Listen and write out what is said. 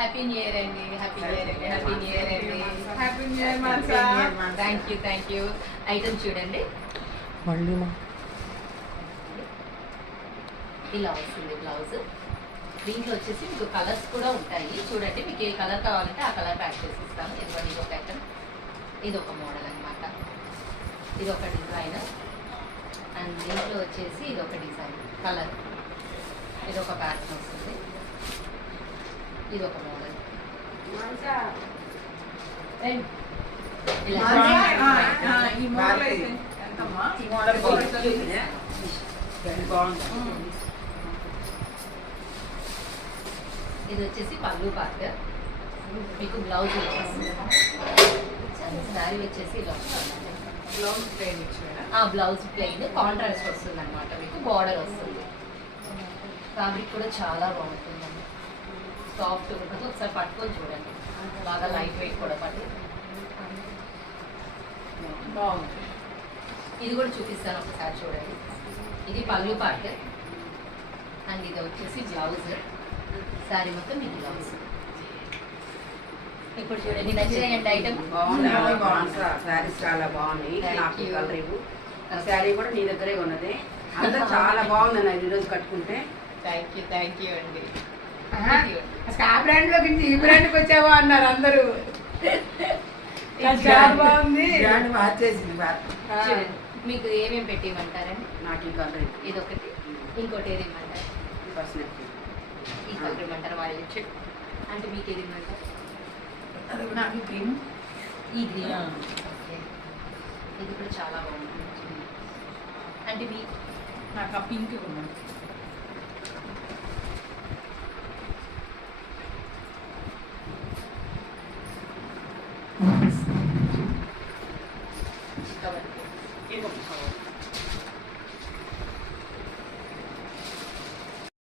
Happy new year అండి. Happy new year అండి. Happy new year అండి. Happy new year Mansa. Thank you. Item చూడండి, మళ్ళీ ఇలా వస్తుంది బ్లౌజ్. దీంట్లో వచ్చేసి మీకు కలర్స్ కూడా ఉంటాయి. చూడండి, మీకు ఏ కలర్ కావాలంటే ఆ కలర్ ప్యాక్ చేసి ఇస్తాము. ఇదిగోండి, ఇది ఒక ఐటమ్, ఇది ఒక మోడల్ అనమాట. ఇది ఒక డిజైన్ అండ్ దీంట్లో వచ్చేసి ఇది ఒక డిజైన్ కలర్. ఇది ఒక ప్యాటర్న్ వస్తుంది. ఇది ఒక మోడల్. ఈ మోడల్ అయితే ఎంతమ్మా? ఈ మోడల్ బాగుంది. ఇది వచ్చేసి పళ్ళు పార్ట్. మీకు బ్లౌజ్ శారీ వచ్చేసి ఇలా వస్తుంది. బ్లౌజ్ ప్లెయిన్ ఇచ్చారా? బ్లౌజ్ ప్లెయిన్ కాంట్రాస్ట్ వస్తుంది అనమాట. మీకు బార్డర్ వస్తుంది. ఫ్యాబ్రిక్ కూడా చాలా బాగుంటుందండి, సాఫ్ట్ ఉంటుంది. ఒకసారి పట్టుకొని చూడండి, బాగా లైట్ వెయిట్ కూడా పట్టు. బాగుంది. ఇది కూడా చూపిస్తాను, ఒకసారి చూడండి. ఇది పళ్ళు పార్ట్ అండ్ ఇది వచ్చేసి బ్లౌజ్. శారీ మొత్తం మీకు బ్లౌజ్. ఇప్పుడు చూడండి, నచ్చినాయండి ఐటమ్. శారీస్ చాలా బాగున్నాయి. Thank నాకు you. కలర్ ఇవ్వు. ఆ శారీ కూడా నీ దగ్గరే ఉన్నది. అందరూ చాలా బాగుంది నాకు ఈరోజు కట్టుకుంటే. థ్యాంక్ యూ అండి. ఆ బ్రాండ్ లో నుంచి ఈ బ్రాండ్ కి వచ్చావా అన్నారు అందరూ. చాలా బాగుంది. బ్రాండ్ మార్చేసింది చూడండి, మీకు ఏమేమి పెట్టిమంటారండి? నాకు ఈ కలర్ ఇవ్వు. ఇది ఒకటి, ఇంకోటి ఏది ఇమ్మంటారు? పర్సనల్ ఈ కలర్ ఇమ్మంటారు? వాళ్ళు చెక్ అంటే మీకు ఏది ఇమ్మంటారు? నాకు గ్రీన్. ఈ గ్రీన్. ఓకే, ఇది కూడా చాలా బాగుంటుంది. అంటే మీకు నాకు ఆ పింక్ ఉన్నది. చిక్కబడి